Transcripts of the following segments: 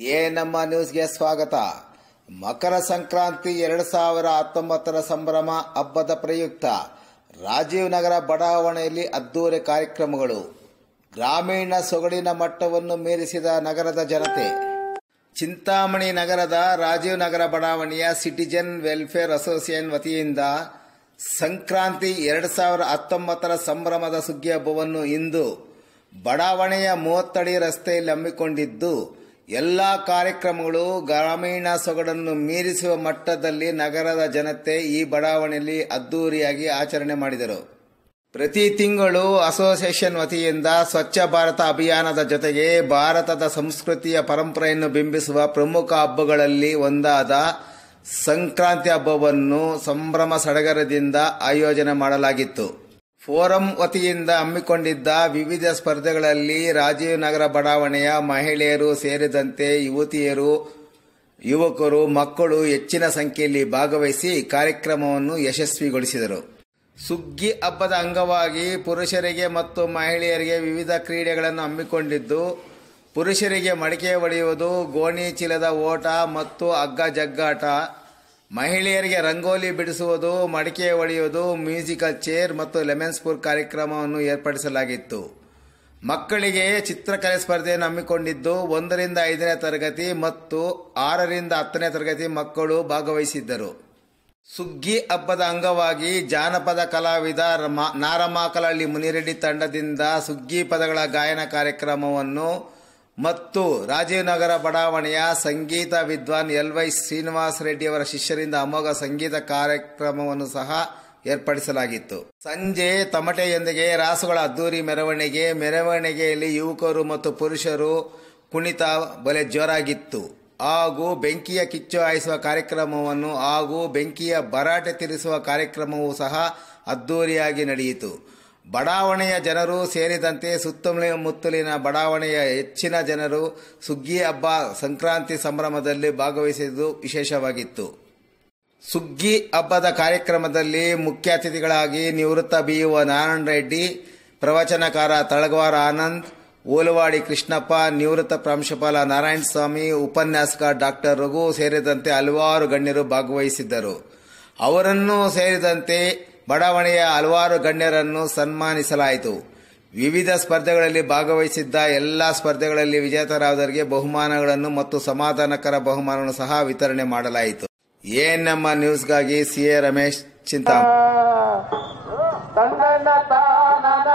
A ನಮ್ಮ ನ್ಯೂಸ್ಗೆ ಸ್ವಾಗತ. ಮಕರ ಸಂಕ್ರಾಂತಿ ಎರಡು ಸಾವಿರ ಹತ್ತೊಂಬತ್ತರ ಸಂಭ್ರಮ ಹಬ್ಬದ ಪ್ರಯುಕ್ತ. ರಾಜೀವ್ ನಗರ ಬಡಾವಣೆಯಲ್ಲಿ ಅದ್ದೂರಿ ಕಾರ್ಯಕ್ರಮಗಳು. ಗ್ರಾಮೀಣ ಸೊಗಡಿನ ಮಟ್ಟವನ್ನು ಮೀರಿಸಿದ ನಗರದ ಜನತೆ. ಚಿಂತಾಮಣಿ ನಗರದ ರಾಜೀವ್ ನಗರ ಬಡಾವಣೆಯ ಸಿಟಿಜನ್ ವೆಲ್ಫೇರ್ ಅಸೋಸಿಯೇಷನ್ ವತಿಯಿಂದ ಸಂಕ್ರಾಂತಿ ಎರಡು ಸಾವಿರ ಹತ್ತೊಂಬತ್ತರ ಸಂಭ್ರಮದ ಸುಗ್ಗಿ ಹಬ್ಬವನ್ನು ಇಂದು ಬಡಾವಣೆಯ ಮೂವತ್ತಡಿ ರಸ್ತೆಯಲ್ಲಿ ಹಮ್ಮಿಕೊಂಡಿದ್ದು ಎಲ್ಲ ಕಾರ್ಯಕ್ರಮಗಳು ಗ್ರಾಮೀಣ ಸೊಗಡನ್ನು ಮೀರಿಸುವ ಮಟ್ಟದಲ್ಲಿ ನಗರದ ಜನತೆ ಈ ಬಡಾವಣೆಯಲ್ಲಿ ಅದ್ದೂರಿಯಾಗಿ ಆಚರಣೆ ಮಾಡಿದರು. ಪ್ರತಿ ತಿಂಗಳು ಅಸೋಸಿಯೇಷನ್ ವತಿಯಿಂದ ಸ್ವಚ್ಛ ಭಾರತ ಅಭಿಯಾನದ ಜೊತೆಗೆ ಭಾರತದ ಸಂಸ್ಕೃತಿಯ ಪರಂಪರೆಯನ್ನು ಬಿಂಬಿಸುವ ಪ್ರಮುಖ ಹಬ್ಬಗಳಲ್ಲಿ ಒಂದಾದ ಸಂಕ್ರಾಂತಿ ಹಬ್ಬವನ್ನು ಸಂಭ್ರಮ ಸಡಗರದಿಂದ ಆಯೋಜನೆ ಮಾಡಲಾಗಿತ್ತು. ಫೋರಂ ವತಿಯಿಂದ ಹಮ್ಮಿಕೊಂಡಿದ್ದ ವಿವಿಧ ಸ್ಪರ್ಧೆಗಳಲ್ಲಿ ರಾಜೀವ್ ನಗರ ಬಡಾವಣೆಯ ಮಹಿಳೆಯರು ಸೇರಿದಂತೆ ಯುವತಿಯರು, ಯುವಕರು, ಮಕ್ಕಳು ಹೆಚ್ಚಿನ ಸಂಖ್ಯೆಯಲ್ಲಿ ಭಾಗವಹಿಸಿ ಕಾರ್ಯಕ್ರಮವನ್ನು ಯಶಸ್ವಿಗೊಳಿಸಿದರು. ಸುಗ್ಗಿ ಹಬ್ಬದ ಅಂಗವಾಗಿ ಪುರುಷರಿಗೆ ಮತ್ತು ಮಹಿಳೆಯರಿಗೆ ವಿವಿಧ ಕ್ರೀಡೆಗಳನ್ನು ಹಮ್ಮಿಕೊಂಡಿದ್ದು, ಪುರುಷರಿಗೆ ಮಡಿಕೆ ಒಡೆಯುವುದು ಗೋಣಿ ಚೀಲದ ಓಟ ಮತ್ತು ಹಗ್ಗ ಜಗ್ಗಾಟ ಮಹಿಳೆಯರಿಗೆ ರಂಗೋಲಿ ಬಿಡಿಸುವುದು, ಮಡಿಕೆ ಒಡೆಯುವುದು, ಮ್ಯೂಸಿಕಲ್ ಚೇರ್ ಮತ್ತು ಲೆಮನ್ ಸ್ಪೂರ್ ಕಾರ್ಯಕ್ರಮವನ್ನು ಏರ್ಪಡಿಸಲಾಗಿತ್ತು. ಮಕ್ಕಳಿಗೆ ಚಿತ್ರಕಲೆ ಸ್ಪರ್ಧೆಯನ್ನು ಹಮ್ಮಿಕೊಂಡಿದ್ದು, ಒಂದರಿಂದ ಐದನೇ ತರಗತಿ ಮತ್ತು ಆರರಿಂದ ಹತ್ತನೇ ತರಗತಿ ಮಕ್ಕಳು ಭಾಗವಹಿಸಿದ್ದರು. ಸುಗ್ಗಿ ಹಬ್ಬದ ಅಂಗವಾಗಿ ಜಾನಪದ ಕಲಾವಿದ ರಮ- ನಾರಮಾಕಲಹಳ್ಳಿ ಮುನಿರೆಡ್ಡಿ ತಂಡದಿಂದ ಸುಗ್ಗಿ ಪದಗಳ ಗಾಯನ ಕಾರ್ಯಕ್ರಮವನ್ನು ಮತ್ತು ರಾಜೀವ್ನಗರ ಬಡಾವಣೆಯ ಸಂಗೀತ ವಿದ್ವಾನ್ ಎಲ್ ವೈ ಶ್ರೀನಿವಾಸ ರೆಡ್ಡಿಯವರ ಶಿಷ್ಯರಿಂದ ಅಮೋಘ ಸಂಗೀತ ಕಾರ್ಯಕ್ರಮವನ್ನು ಸಹ ಏರ್ಪಡಿಸಲಾಗಿತ್ತು. ಸಂಜೆ ತಮಟೆಯೊಂದಿಗೆ ರಾಸುಗಳ ಅದ್ದೂರಿ ಮೆರವಣಿಗೆ, ಮೆರವಣಿಗೆಯಲ್ಲಿ ಯುವಕರು ಮತ್ತು ಪುರುಷರು ಕುಣಿತ ಬಲೆ ಜೋರಾಗಿತ್ತು. ಹಾಗೂ ಬೆಂಕಿಯ ಕಿಚ್ಚು ಹಾಯಿಸುವ ಕಾರ್ಯಕ್ರಮವನ್ನು ಹಾಗೂ ಬೆಂಕಿಯ ಭರಾಟೆ ತಿರಿಸುವ ಕಾರ್ಯಕ್ರಮವೂ ಸಹ ಅದ್ದೂರಿಯಾಗಿ ನಡೆಯಿತು. ಬಡಾವಣೆಯ ಜನರು ಸೇರಿದಂತೆ ಸುತ್ತಮುತ್ತಲಿನ ಬಡಾವಣೆಯ ಹೆಚ್ಚಿನ ಜನರು ಸುಗ್ಗಿ ಹಬ್ಬ ಸಂಕ್ರಾಂತಿ ಸಂಭ್ರಮದಲ್ಲಿ ಭಾಗವಹಿಸಿದ್ದು ವಿಶೇಷವಾಗಿತ್ತು. ಸುಗ್ಗಿ ಹಬ್ಬದ ಕಾರ್ಯಕ್ರಮದಲ್ಲಿ ಮುಖ್ಯ ಅತಿಥಿಗಳಾಗಿ ನಿವೃತ್ತ ಬಿಯುವ ನಾರಾಯಣ ರೆಡ್ಡಿ, ಪ್ರವಚನಕಾರ ತಳಗವಾರ ಆನಂದ್, ಓಲವಾಡಿ ಕೃಷ್ಣಪ್ಪ, ನಿವೃತ್ತ ಪ್ರಾಂಶುಪಾಲ ನಾರಾಯಣ ಸ್ವಾಮಿ ಉಪನ್ಯಾಸಕ ಡಾಕ್ಟರ್ ರಘು ಸೇರಿದಂತೆ ಹಲವಾರು ಗಣ್ಯರು ಭಾಗವಹಿಸಿದ್ದರು. ಅವರನ್ನು ಸೇರಿದಂತೆ ಬಡಾವಣೆಯ ಹಲವಾರು ಗಣ್ಯರನ್ನು ಸನ್ಮಾನಿಸಲಾಯಿತು. ವಿವಿಧ ಸ್ಪರ್ಧೆಗಳಲ್ಲಿ ಭಾಗವಹಿಸಿದ್ದ ಎಲ್ಲ ಸ್ಪರ್ಧೆಗಳಲ್ಲಿ ವಿಜೇತರಾದವರಿಗೆ ಬಹುಮಾನಗಳನ್ನು ಮತ್ತು ಸಮಾಧಾನಕರ ಬಹುಮಾನಗಳನ್ನು ಸಹ ವಿತರಣೆ ಮಾಡಲಾಯಿತು. ಎಎನ್ಎಂ ನ್ಯೂಸ್ಗಾಗಿ ಸಿಎ ರಮೇಶ್ ಚಿಂತಾ. ತಂದನ್ನ ತಾನನ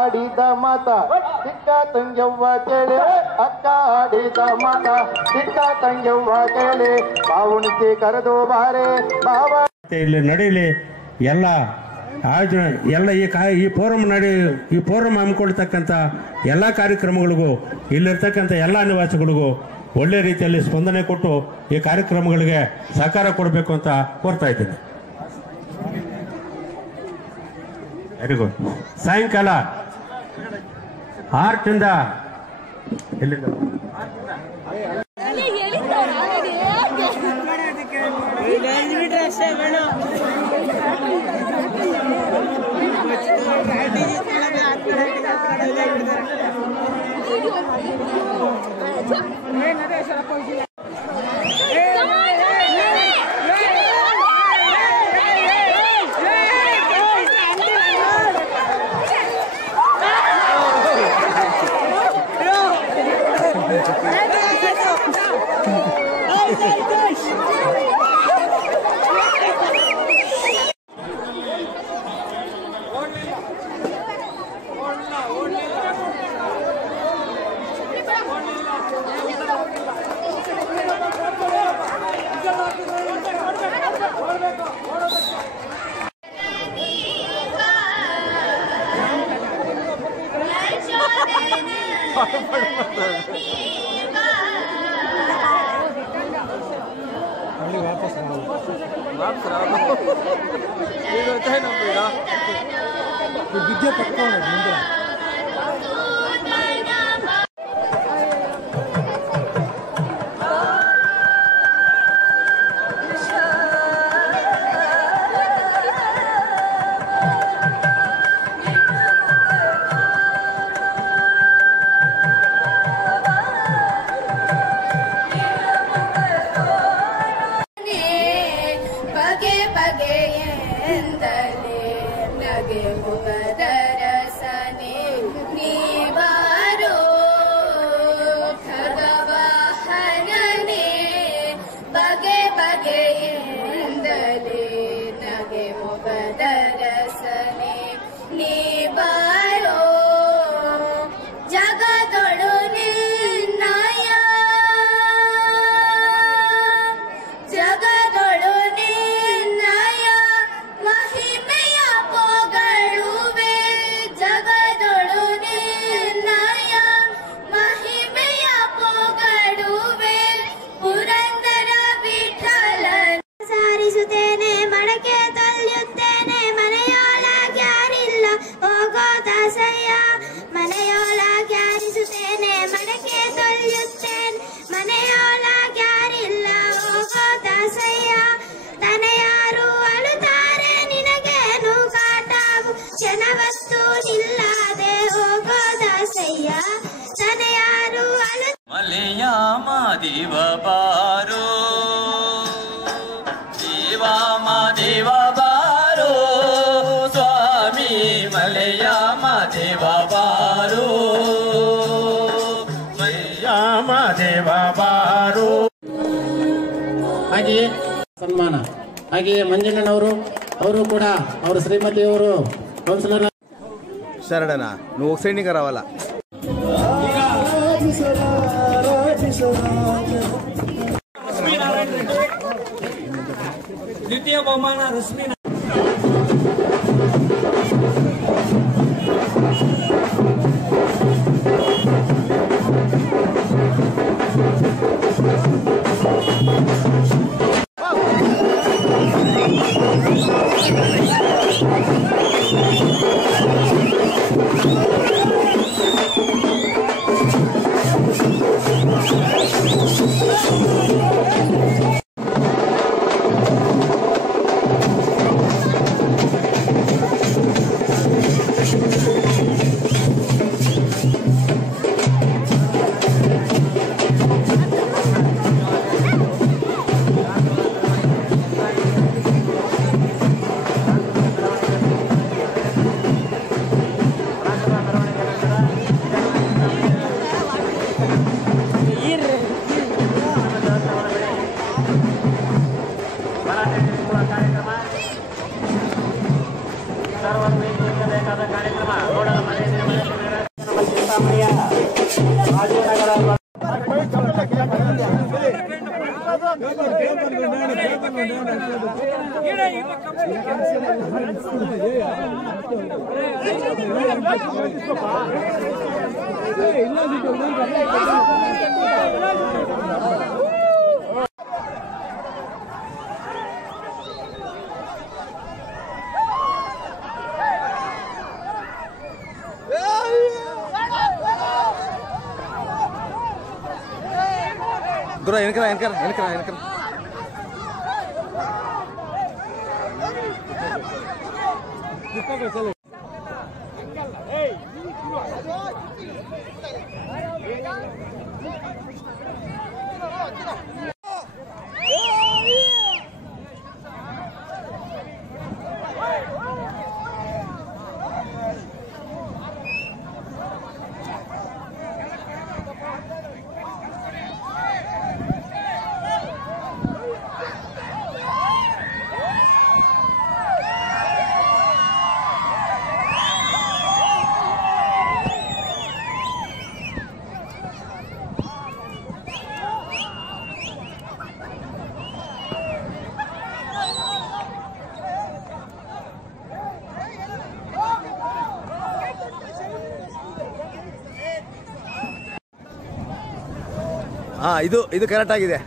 ಆಡಿದ ಮತ, ಚಿಕ್ಕ ತಂಗವ್ವ ಕೇಳಿ, ಅಕ್ಕ ಆಡಿದ ಮತ, ಚಿಕ್ಕ ತಂಗವ್ವ ಕೇಳಿ ಬಾವುಣಿಸಿ ಕರೆದು ಬಾರೆ ಬಾವ ಇಲ್ಲಿ ನಡೀಲಿ ಎಲ್ಲ ಆಯೋಜನೆ, ಎಲ್ಲ ಈ ಕಾ, ಈ ಫೋರಮ್ ನಡೆ, ಈ ಫೋರಮ್ ಹಮ್ಮಿಕೊಳ್ತಕ್ಕಂಥ ಎಲ್ಲ ಕಾರ್ಯಕ್ರಮಗಳಿಗೂ, ಇಲ್ಲಿರ್ತಕ್ಕಂಥ ಎಲ್ಲ ನಿವಾಸಿಗಳಿಗೂ ಒಳ್ಳೆ ರೀತಿಯಲ್ಲಿ ಸ್ಪಂದನೆ ಕೊಟ್ಟು ಈ ಕಾರ್ಯಕ್ರಮಗಳಿಗೆ ಸಹಕಾರ ಕೊಡಬೇಕು ಅಂತ ಕೋರ್ತಾ ಇದ್ದೀನಿ. ವೆರಿ ಗುಡ್ ಸಾಯಂಕಾಲ ಆರ್ಟಿಂದ ಎಲ್ಲಿಂದ? 이거 차이나 보이나? 그 미디어 바꿔 놓은 건데. ಮಲೆಯ ಮಾದೇವ ಬಾರೋ. ದೇವ ಮಾದೇವ ಬಾರೋ. ಸ್ವಾಮಿ ಮಲೆಯ ಮಾದೇವ ಬಾರೋ. ಮಲೆಯ ಮಾದೇವ ಬಾರೋ. ಹಾಗೆಯೇ ಸನ್ಮಾನ. ಹಾಗೆಯೇ ಮಂಜಣ್ಣನವರು ಅವರು ಕೂಡ ಅವರ ಶ್ರೀಮತಿಯವರು ಕೌನ್ಸಿಲರ್ ಶರಣನ Ditiap mana resmi. ಕಾರ್ಯಕ್ರಮ ಬೇಕಾದ ಕಾರ್ಯಕ್ರಮ ಮನೆ ಇಲ್ಲ గుర వెనకరా వెనకరా వెనకరా వెనకరా ಹಾ ಇದು ಇದು ಕರೆಕ್ಟ್ ಆಗಿದೆ.